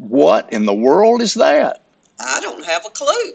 What in the world is that? I don't have a clue.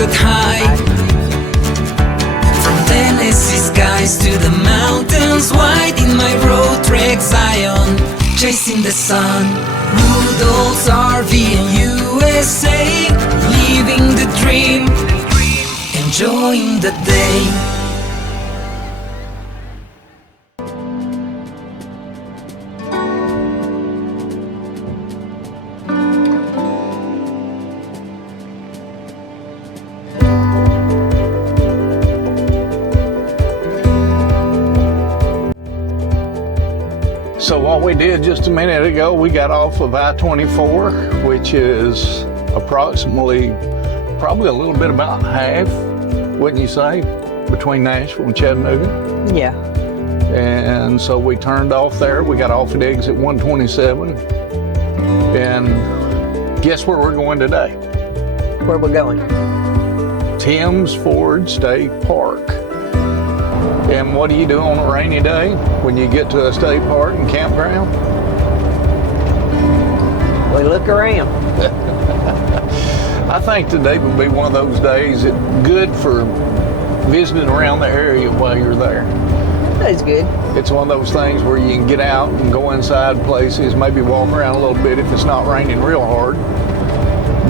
Set high from Tennessee skies to the mountains wide in my Roadtrek Zion, chasing the sun. Rudolph's RV in USA, living the dream, enjoying the day. So what we did just a minute ago, we got off of I-24, which is approximately, probably a little bit about half, wouldn't you say, between Nashville and Chattanooga? Yeah. And so we turned off there. We got off at exit 127. And guess where we're going today? Where we're going? Tim's Ford State Park. And what do you do on a rainy day when you get to a state park and campground? We look around. I think today would be one of those days that good for visiting around the area while you're there. That's good. It's one of those things where you can get out and go inside places, maybe walk around a little bit if it's not raining real hard.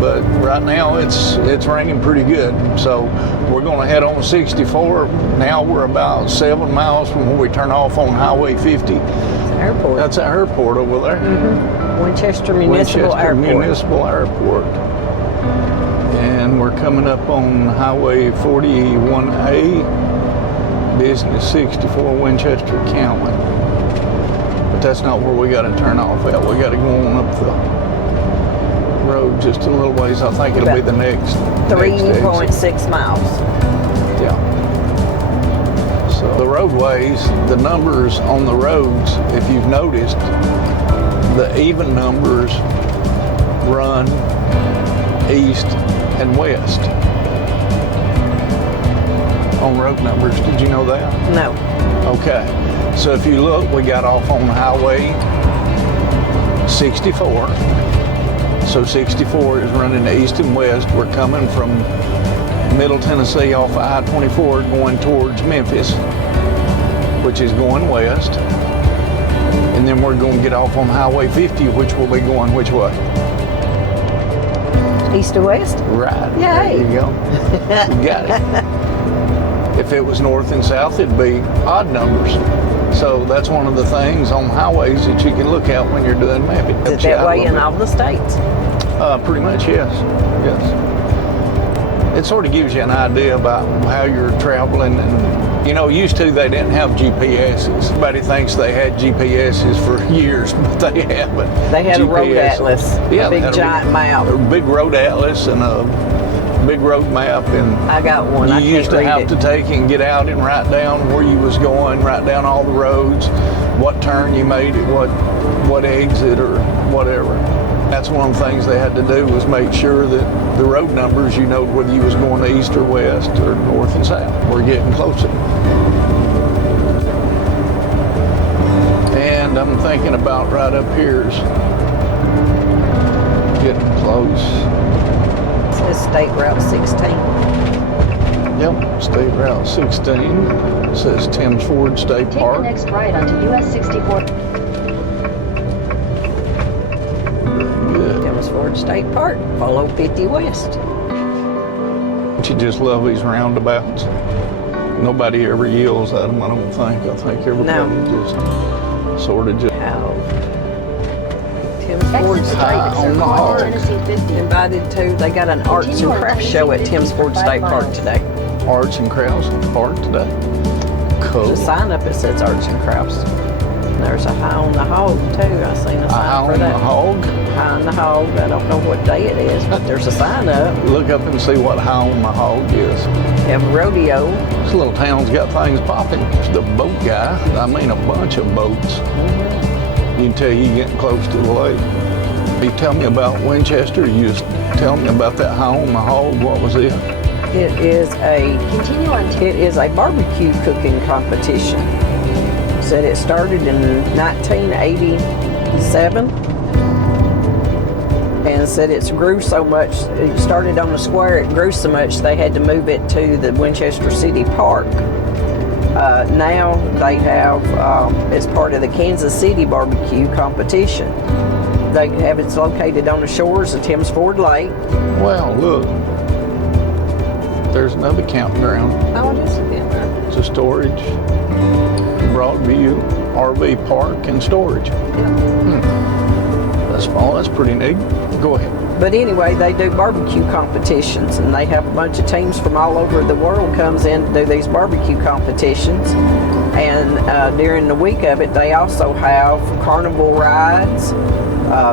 But right now it's raining pretty good. So we're going to head on 64. Now we're about 7 miles from where we turn off on Highway 50. Airport. That's the airport over there. Mm-hmm. Winchester Municipal Airport. Municipal Airport. And we're coming up on Highway 41A, Business 64, Winchester County. But that's not where we got to turn off at. We got to go on up the road just a little ways. I think it'll be the next 3.6 miles. Yeah. So the roadways, the numbers on the roads, if you've noticed, the even numbers run east and west on road numbers. Did you know that? No. Okay. So if you look, we got off on Highway 64. So 64 is running east and west. We're coming from Middle Tennessee off I-24 going towards Memphis, which is going west. And then we're going to get off on Highway 50, which will be going which way? East to west? Right. Yay. There you go. You got it. If it was north and south, it'd be odd numbers. So that's one of the things on highways that you can look at when you're doing mapping. Is it that way in all the states? Pretty much, yes. Yes. It sort of gives you an idea about how you're traveling. And, you know, used to they didn't have GPSs. Everybody thinks they had GPSs for years, but they haven't. They had a road atlas, yeah, a big giant map. A big road atlas and a big road map, and I got one. you used to have to take and get out and write down where you was going, write down all the roads, what turn you made at what exit or whatever. That's one of the things they had to do, was make sure that the road numbers, you know, whether you was going to east or west or north and south. We're getting closer. And I'm thinking about right up here's getting close. It says State Route 16. Yep, State Route 16. It says Tim's Ford State Take Park. the next right onto US 64. Good. Tim's Ford State Park. Follow 50 west. Don't you just love these roundabouts? Nobody ever yields at them, I don't think. I think everybody just sort of just... Tim's Ford Exit State right, on the circle hog. onto Tennessee 50. Invited to, they got an arts and crafts show at Tim's Ford State Park today. Arts and Crafts Park today. Cool. There's a sign up that says arts and crafts. And there's a high on the hog too. I seen a A sign high for on the that. hog. High on the hog. I don't know what day it is, but there's a sign up. Look up and see what high on the hog is. They have a rodeo. This little town's got things popping. The boat guy, I mean a bunch of boats. You can tell you're getting close to the lake. You tell me about Winchester. You just tell me about that high on the hog. What was it? It is Continue on it is a barbecue cooking competition. Said it started in 1987. And said it's grew so much, it started on the square, it grew so much they had to move it to the Winchester City Park. Now they have, as part of the Kansas City barbecue competition, they have it's located on the shores of Tim's Ford Lake. Well, look. There's another campground. Oh, it is a campground. It's a storage. Broadview RV Park and storage. That's small. That's pretty neat. Go ahead. But anyway, they do barbecue competitions, and they have a bunch of teams from all over the world comes in to do these barbecue competitions. And during the week of it, they also have carnival rides,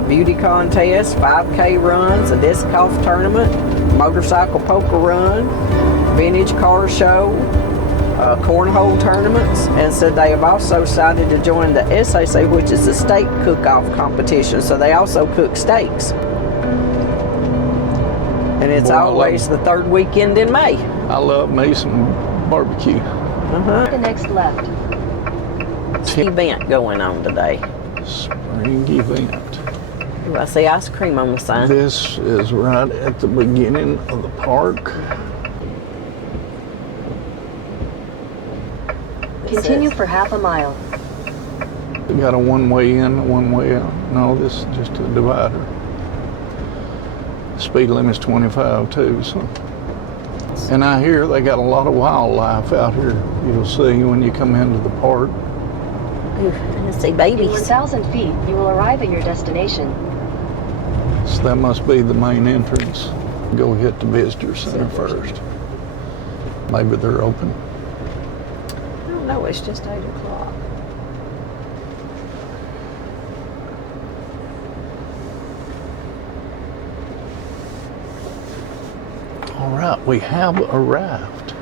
beauty contests, 5K runs, a disc golf tournament, motorcycle poker run, vintage car show, cornhole tournaments, and said they have also decided to join the SAC, which is the state cook-off competition. So they also cook steaks. And it's always the third weekend in May. I love me some barbecue. the next left. Event going on today. Spring event. Ooh, I see ice cream on the sign. This is right at the beginning of the park. Continue for half a mile. We got a one-way in, one-way out. No, this is just a divider. Speed limit's 25 too, so. And I hear they got a lot of wildlife out here. You'll see when you come into the park. Ooh, I see In babies. 1,000 feet, you will arrive at your destination. So that must be the main entrance. Go hit the visitor center first. Maybe they're open. I don't know, it's just 8 o'clock. All right, we have arrived.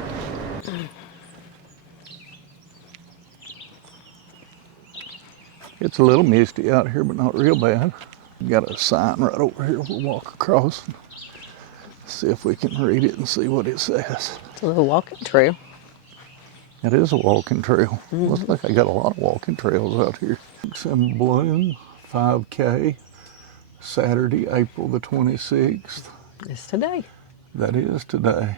It's a little misty out here, but not real bad. We got a sign right over here we'll walk across. See if we can read it and see what it says. It's a little walking trail. It is a walking trail. Looks like I got a lot of walking trails out here. Some Bloom 5K, Saturday, April the 26th. It's today. That is today.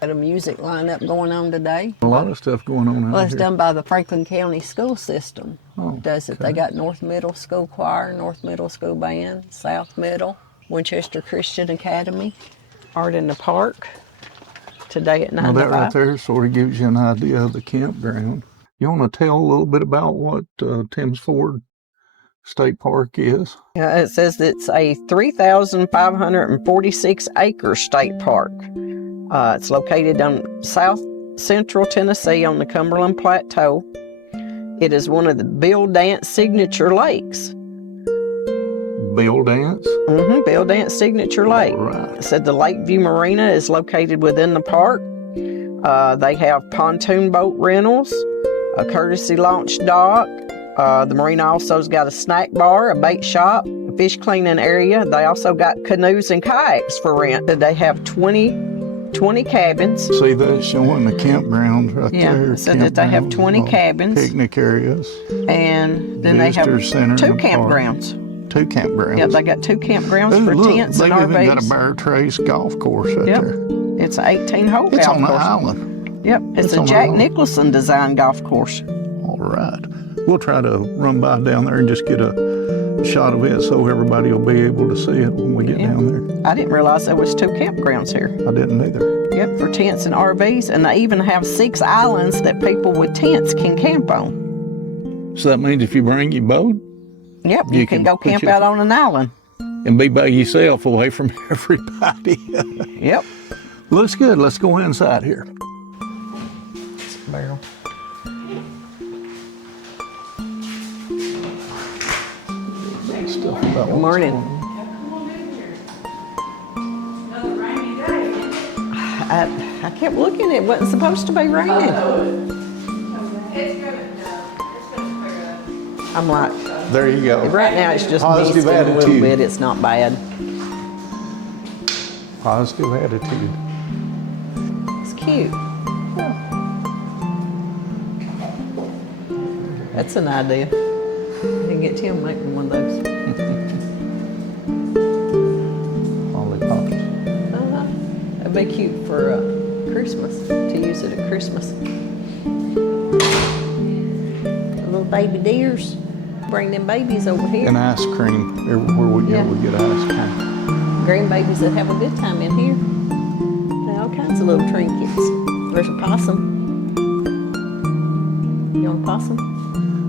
Got a music lineup going on today. A lot of stuff going on out Well, it's here. done by the Franklin County School System. Oh, Does it? They got North Middle School Choir, North Middle School Band, South Middle. Winchester Christian Academy. Art in the Park. Today at 9 Now to that right 5. there sort of gives you an idea of the campground. You want to tell a little bit about what Thames Ford State Park is? Yeah, it says it's a 3,546 acre state park. It's located on south central Tennessee on the Cumberland Plateau. It is one of the Bill Dance signature lakes. Bill Dance? Bill Dance signature lake. All right. It said the Lake View Marina is located within the park. They have pontoon boat rentals, a courtesy launch dock. The marina also's got a snack bar, a bait shop, a fish cleaning area. They also got canoes and kayaks for rent. They have 20 cabins. See, that's showing the campgrounds right there. Yeah, so that they have 20 cabins. Picnic areas. And then they have Visitor center 2 and park. campgrounds. 2 campgrounds. Yeah, they got 2 campgrounds Ooh, for look, tents and they've even RVs. got a Bear Trace golf course right Yep. there. It's an 18-hole It's golf on the course. island. Yep, it's a on the Jack island. Nicholson designed golf course. All right. We'll try to run by down there and just get a shot of it so everybody will be able to see it when we get down there. I didn't realize there was 2 campgrounds here. I didn't either. Yep, for tents and RVs, and they even have 6 islands that people with tents can camp on. So that means if you bring your boat Yep, You you can can go put camp your- out on an island. and be by yourself away from everybody. Yep. Looks good. Let's go inside here. Barrel. Stuff about Good morning. I kept looking, it wasn't supposed to be raining. I'm like, There you go. right now it's just Positive misting a little attitude. bit, it's not bad. Positive attitude. It's cute. That's an idea. I can get Tim making one of those. Lollipops. That'd be cute for Christmas, to use it at Christmas. Little baby deers. Bring them babies over here. And ice cream. Everywhere we go, Yeah. we get ice cream. Grandbabies that have a good time in here. They all kinds of little trinkets. There's a possum. You want a possum?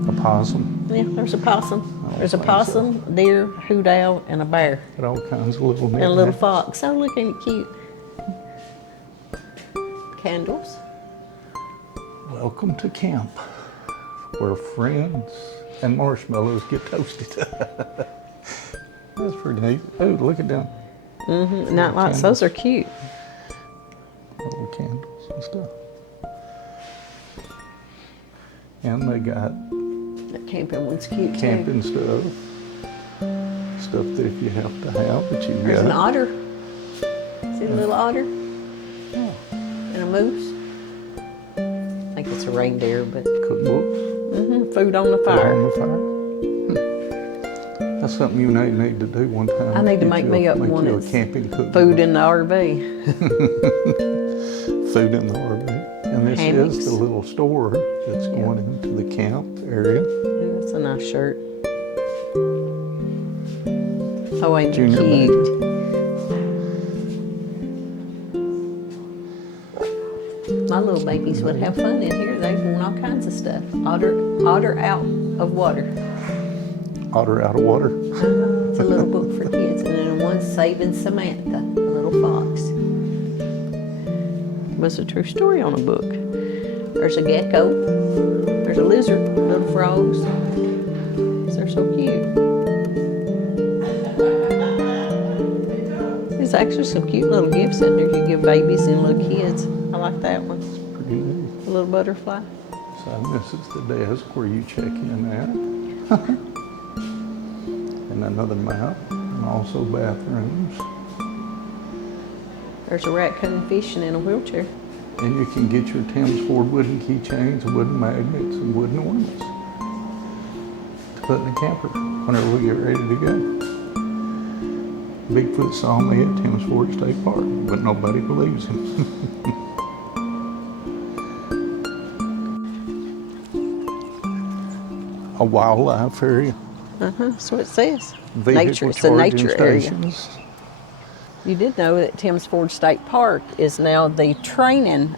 A possum. Yeah, there's a possum. don't There's a think so. possum, deer, hoot owl, and a bear. Got all kinds of little And a little knickknacks. fox. Oh, look, ain't it cute? Candles. Welcome to camp, where friends and marshmallows get toasted. That's pretty neat. Oh, look at them. Night lights, those are cute. Little candles and stuff. And they got That camping one's cute too. camping stuff. Stuff that if you have to have, that you've There's an got. otter. See the little otter? And a moose. I think it's a reindeer, but Cookbooks. food on the Put fire. on the fire. That's something you need to do one time. I need to Get make you me up make one you a that's camping cookbook. Food in the RV. Food in the RV. And this Hammocks. is the little store that's going into the camp area. Ooh, that's a nice shirt. Oh, ain't it Junior cute? My little babies would have fun in here. They want all kinds of stuff. Otter out of water. Otter out of water. It's a little book for kids. And then one's Saving Samantha, a little fox. It was a true story on a book. There's a gecko. There's a lizard, little frogs. They're so cute. There's actually some cute little gifts in there you give babies and little kids. I like that one. Pretty neat. A little butterfly. So this is the desk where you check in at. And another map, and also bathrooms. There's a raccoon fishing in a wheelchair. And you can get your Thames Ford wooden keychains, wooden magnets, and wooden ornaments to put in the camper whenever we get ready to go. Bigfoot saw me at Thames Ford State Park, but nobody believes him. A wildlife area. That's what it says. Vehicle Nature. It's a nature charging area. stations. You did know that Timms Ford State Park is now the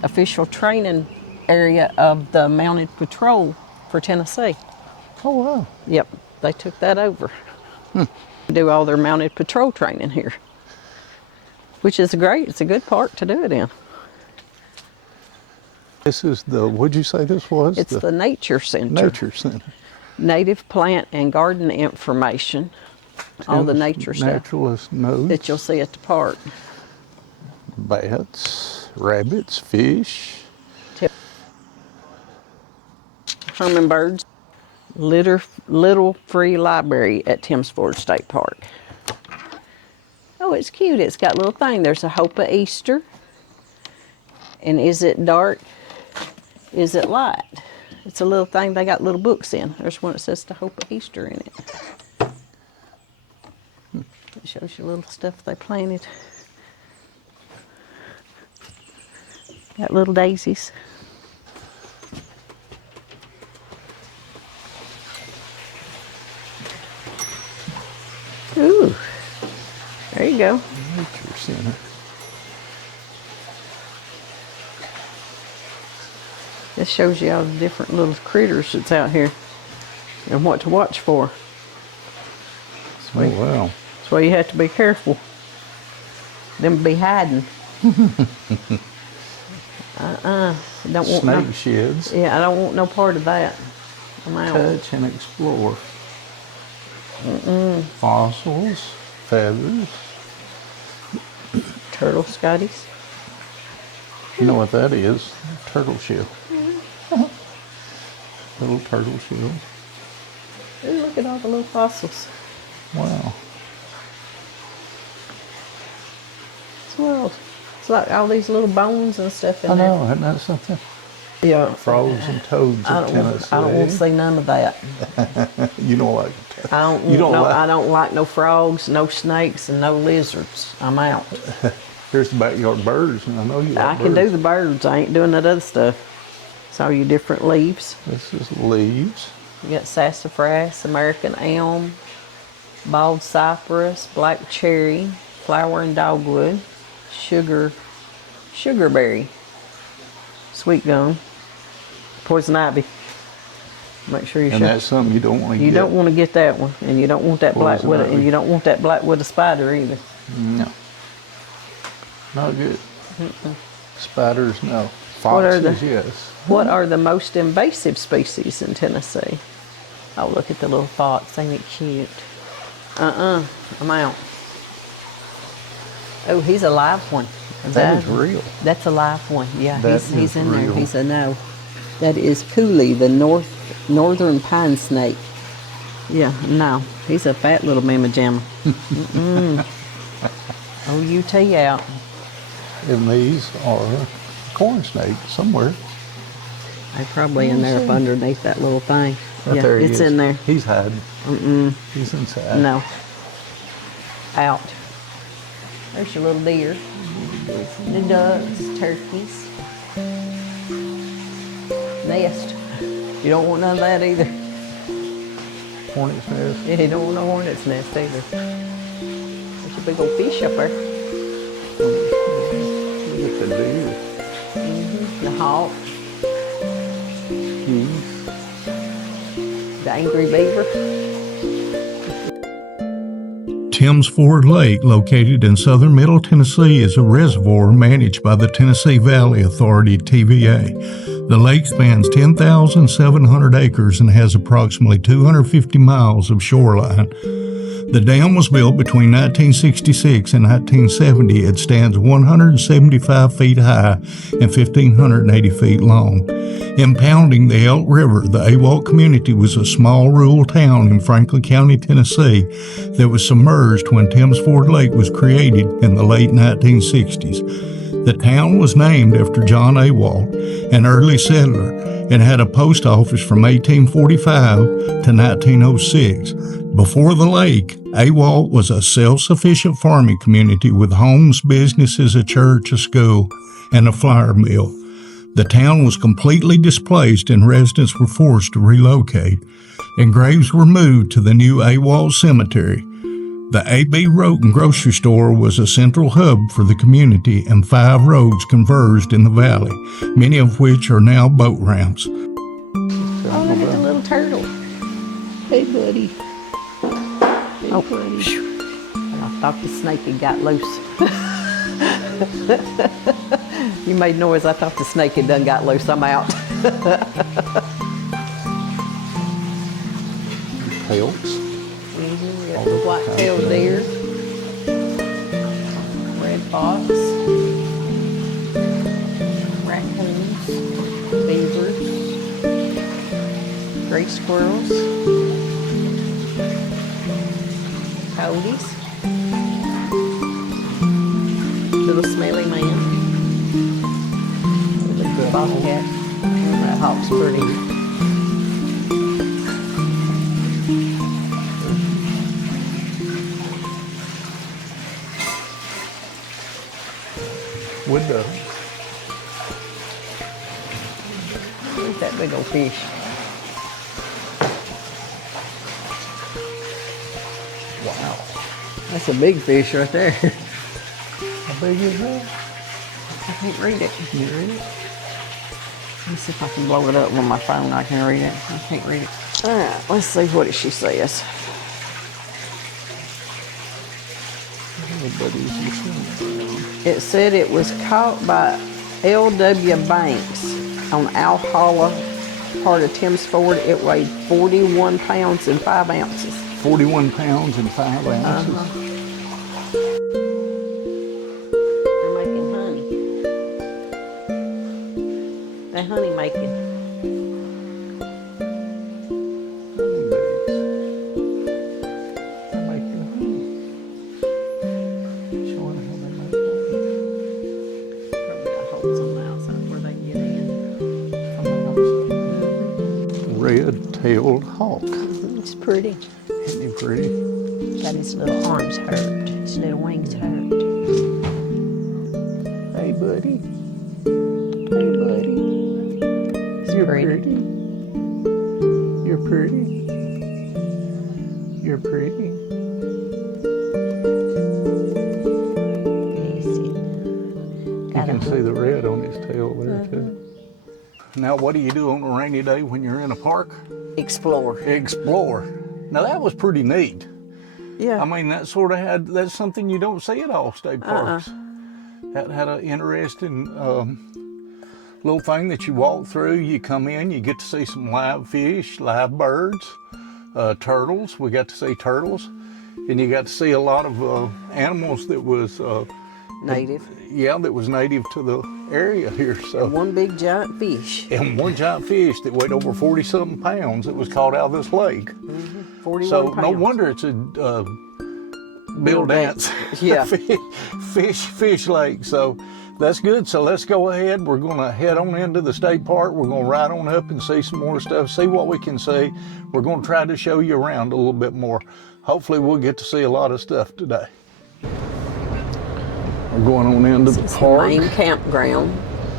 official training area of the Mounted Patrol for Tennessee. Oh, wow. Yep, they took that over. Do all their Mounted Patrol training here, which is great. It's a good park to do it in. This is what'd you say this was? It's the Nature Center. Nature Center. Native plant and garden information. All the nature stuff Naturalist knows. that you'll see at the park. Bats, rabbits, fish. Hummingbirds. Little free library at Timms Ford State Park. Oh, it's cute. It's got a little thing. There's a Hope of Easter. And is it dark? Is it light? It's a little thing they got little books in. There's one that says the Hope of Easter in it. It shows you little stuff they planted. Got little daisies. Ooh, there you go. Nature Center. This shows you all the different little critters that's out here and what to watch for. Oh, wow. That's why you have to be careful. Them be hiding. Don't want Snake no, sheds. yeah, I don't want no part of that. I'm out. Touch and explore. Fossils, feathers. Turtle Scotties. You know what that is? Turtle shell. Little turtle shell. Ooh, look at all the little fossils. Wow. Swirls. It's like all these little bones and stuff in I there. know, isn't that something? Yeah. Frogs and toads I of don't want Tennessee. to see none of that. You don't like I don't like no frogs, no snakes, and no lizards. I'm out. Here's the backyard birds, and I know you like I can birds. do the birds. I ain't doing that other stuff. It's all your different leaves. This is leaves. You got sassafras, American elm, bald cypress, black cherry, flowering dogwood, sugarberry, sweet gum, poison ivy. Make sure you And that's something you don't want to get. You don't want to get that one, and you don't want that black Poison widow, ivy. and you don't want that black widow spider either. No. Not good. Spiders, no. What are Foxes, the- yes. What are the most invasive species in Tennessee? Oh, look at the little fox. Ain't it cute? I'm out. Oh, he's a live one. That is real. That's a live one. Yeah, That he's is in there. real. He's a no. That is Cooley, the northern pine snake. Yeah, no. He's a fat little mamma jamma. OUT out. And these are corn snakes somewhere. They're probably in there up underneath that little thing. Right Yeah, there he it's is. in there. He's hiding. He's inside. No. Out. There's your little deer. The ducks, turkeys. Nest. You don't want none of that either. Hornet's nest. Yeah, you don't want no hornet's nest either. There's a big old fish up there. Look at the deer. The hawk. Geese. The angry beaver. Timms Ford Lake, located in southern Middle Tennessee, is a reservoir managed by the Tennessee Valley Authority, TVA. The lake spans 10,700 acres and has approximately 250 miles of shoreline. The dam was built between 1966 and 1970. It stands 175 feet high and 1,580 feet long. Impounding the Elk River, the AWOL community was a small rural town in Franklin County, Tennessee that was submerged when Timms Ford Lake was created in the late 1960s. The town was named after John AWOL, an early settler, and had a post office from 1845 to 1906. Before the lake, AWOL was a self-sufficient farming community with homes, businesses, a church, a school, and a flour mill. The town was completely displaced and residents were forced to relocate, and graves were moved to the new AWOL cemetery. The A.B. Roten grocery store was a central hub for the community, and 5 roads converged in the valley, many of which are now boat ramps. Oh, look at the little turtle. Hey, buddy. Hey, buddy. I thought the snake had got loose. You made noise. I thought the snake had done got loose. I'm out. Tails. Got the white-tailed deer, red fox, raccoons, beavers, gray squirrels, coyotes, little smelly man, little bobcat. That hawk's pretty. Window. Look at that big old fish. Wow. That's a big fish right there. How big is that? I can't read it. Can you read it? Let me see if I can blow it up on my phone. I can read it. I can't read it. All right, let's see what she says. It said it was caught by L.W. Banks on Alhalla, part of Tim's Ford. It weighed 41 pounds and 5 ounces. 41 pounds and 5 ounces. They're making honey. They're honey making. Red-tailed hawk. It's pretty. Isn't he pretty? Got his little arms hurt. His little wings hurt. Hey, buddy. Hey, buddy. You're pretty. You're pretty. You're pretty. You can see the red on his tail there, too. Now, what do you do on a rainy day when you're in a park? Explore. Explore. Now, that was pretty neat. Yeah. I mean, that sort of that's something you don't see at all state parks. That had an interesting little thing that you walk through. You come in, you get to see some live fish, live birds, turtles. We got to see turtles. And you got to see a lot of animals that was native. Yeah, that was native to the area here. So one big giant fish. And one giant fish that weighed over 40-something pounds that was caught out of this lake. 41 so pounds. No wonder it's a Bill Dance yeah. fish lake. So that's good. So let's go ahead. We're going to head on into the state park. We're going to ride on up and see some more stuff, see what we can see. We're going to try to show you around a little bit more. Hopefully we'll get to see a lot of stuff today. We're going on into the park. Main campground,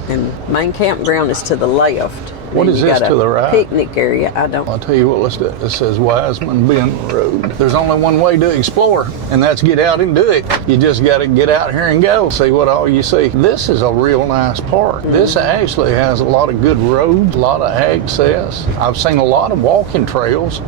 and main campground is to the left. What is this to the right? Picnic area. I'll tell you what, let's do it. It says Wiseman Bend Road. There's only one way to explore, and that's get out and do it. You just got to get out here and go, see what all you see. This is a real nice park. This actually has a lot of good roads, a lot of access. I've seen a lot of walking trails.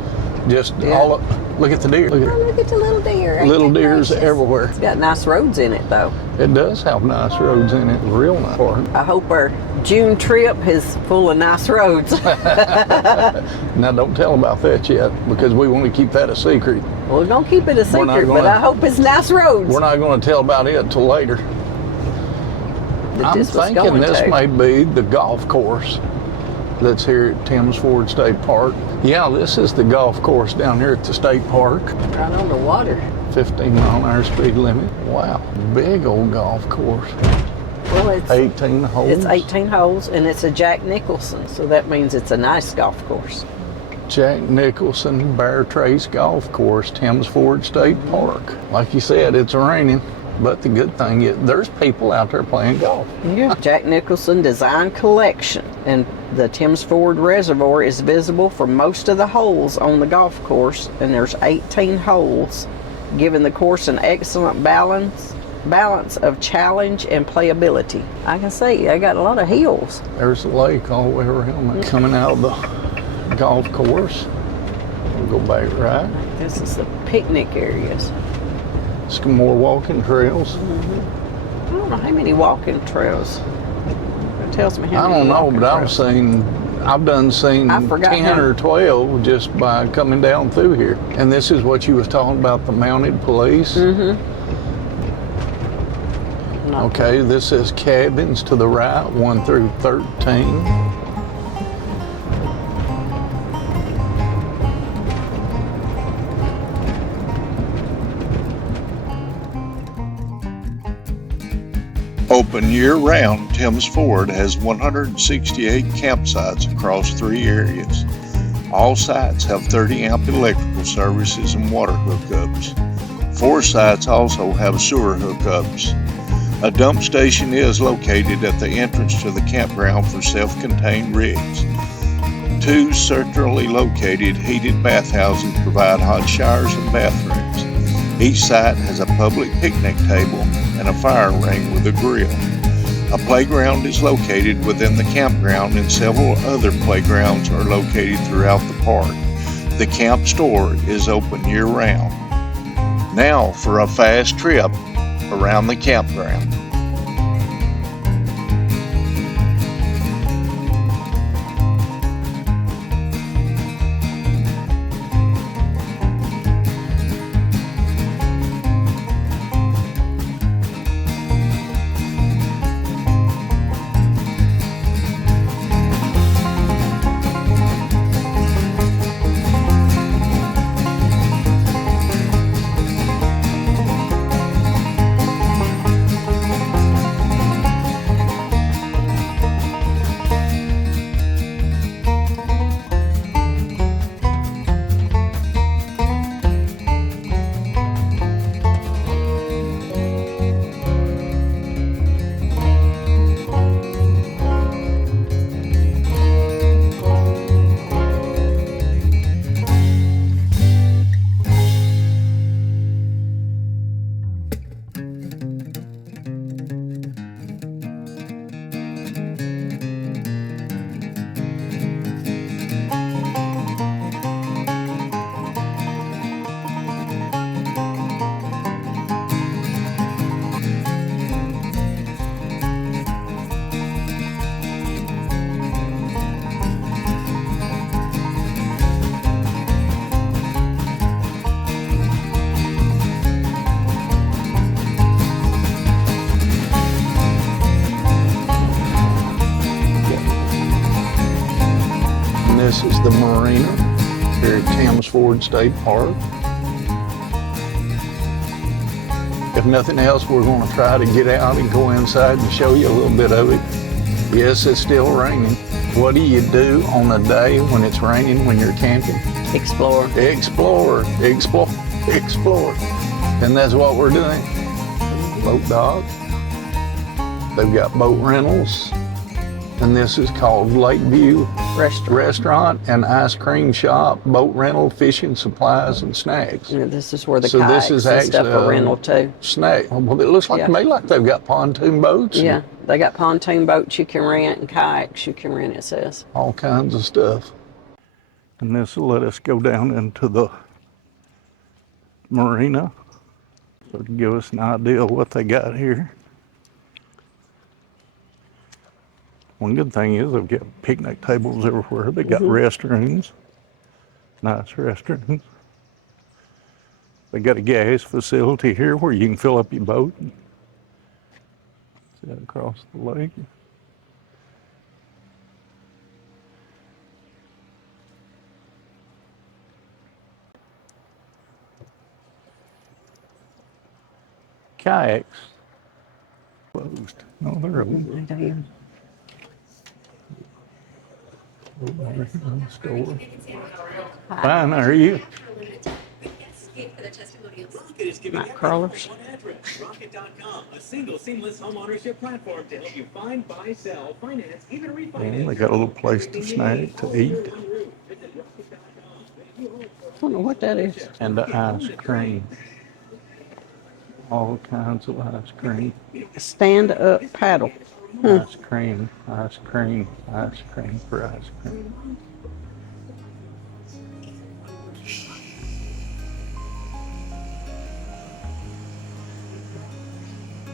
Just all up, look at the deer. Look at the little deer. Little deers everywhere. It's got nice roads in it, though. It does have nice roads in it. Real nice park. I hope our June trip is full of nice roads. Now, don't tell about that yet, because we want to keep that a secret. Well, we're going to keep it a secret, but I hope it's nice roads. We're not going to tell about it till later. I'm thinking this may be the golf course that's here at Tim's Ford State Park. Yeah, this is the golf course down here at the state park. Right on the water. 15-mile-an-hour speed limit. Wow, big old golf course. Well, it's 18 holes. It's 18 holes, and it's a Jack Nicholson, so that means it's a nice golf course. Jack Nicholson Bear Trace Golf Course, Tim's Ford State Park. Like you said, it's raining. But the good thing is there's people out there playing golf. Yeah. Jack Nicholson Design Collection, and the Tim's Ford Reservoir is visible from most of the holes on the golf course, and there's 18 holes giving the course an excellent balance of challenge and playability. I can see I got a lot of hills. There's the lake all the way around. Coming out of the golf course. We'll go back right. This is the picnic areas. Some more walking trails. I don't know how many walking trails. It tells me how I many don't know, walking but trails. I've done seen I forgot 10 how- or 12 just by coming down through here. And this is what you was talking about, the mounted police. No. Okay, this says cabins to the right, 1 through 13. Open year-round, Timms Ford has 168 campsites across 3 areas. All sites have 30-amp electrical services and water hookups. 4 sites also have sewer hookups. A dump station is located at the entrance to the campground for self-contained rigs. 2 centrally located heated bathhouses provide hot showers and bathrooms. Each site has a public picnic table and a fire ring with a grill. A playground is located within the campground and several other playgrounds are located throughout the park. The camp store is open year-round. Now for a fast trip around the campground. This is the marina here at Timms Ford State Park. If nothing else, we're going to try to get out and go inside and show you a little bit of it. Yes, it's still raining. What do you do on a day when it's raining when you're camping? Explore. Explore, explore, explore. And that's what we're doing. Boat dock. They've got boat rentals. And this is called Lakeview Restaurant and Ice Cream Shop, boat rental, fishing supplies, and snacks. Yeah, this is where the So kayaks this is and stuff actually are rental too. Snack. Well, it looks like to me like they've got pontoon boats. Yeah, they got pontoon boats you can rent and kayaks you can rent, it says. All kinds of stuff. And this will let us go down into the marina. So to give us an idea of what they got here. One good thing is they've got picnic tables everywhere. They got restrooms, nice restrooms. They got a gas facility here where you can fill up your boat. See that across the lake. Kayaks closed. No, they're open. Store. Fine, how are you? Night crawlers. Rocket.com, a single seamless home ownership platform to help you find, buy, sell, finance, even refinance. And they got a little place to snack, to eat. I don't know what that is. And the ice cream. All kinds of ice cream. Stand-up paddle. Ice cream, ice cream, ice cream for ice cream.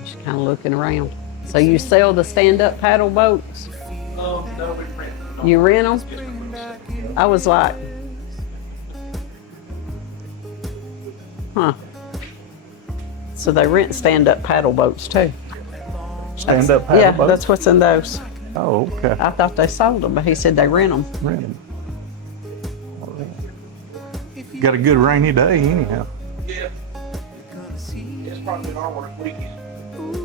Just kind of looking around. So you sell the stand-up paddle boats? You rent them? I was like, huh. So they rent stand-up paddle boats too? Stand-up paddle Yeah, boats? that's what's in those. Oh, okay. I thought they sold them, but he said they rent them. Rent 'em. All right. Got a good rainy day anyhow. Yeah. It's probably our work weekend.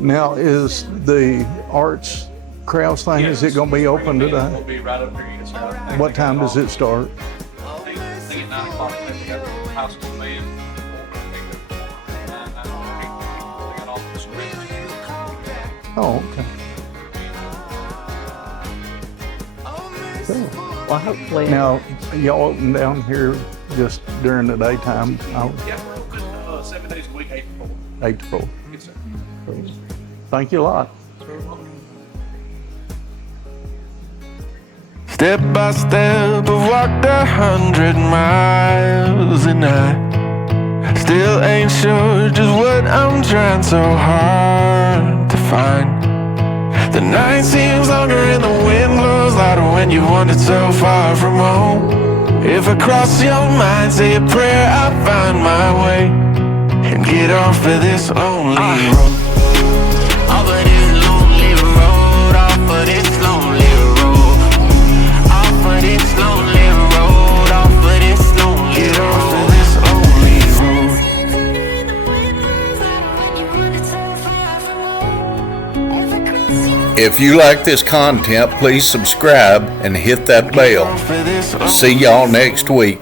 Now, is the arts crafts thing, is it gonna be open We'll today? be right up there. You can start. What time does it start? I think at 9 o'clock, we got the house to move. 9:30. They got all the scripts. Oh, okay. Cool. Well, hopefully. Now, y'all open down here just during the daytime, Yeah, we're open 7 days a week, 8 to 4. 8 to 4. Yes, sir. Thank you a lot. Step by step, I've walked 100 miles, and I still ain't sure just what I'm trying so hard to find. The night seems longer and the wind blows louder when you wandered so far from home. If I cross your mind, say a prayer, I find my way and get off of this lonely road. Off of this lonely road, off of this lonely road, off of this lonely road, off of this lonely road, off of this lonely road. If you like this content, please subscribe and hit that bell. See y'all next week.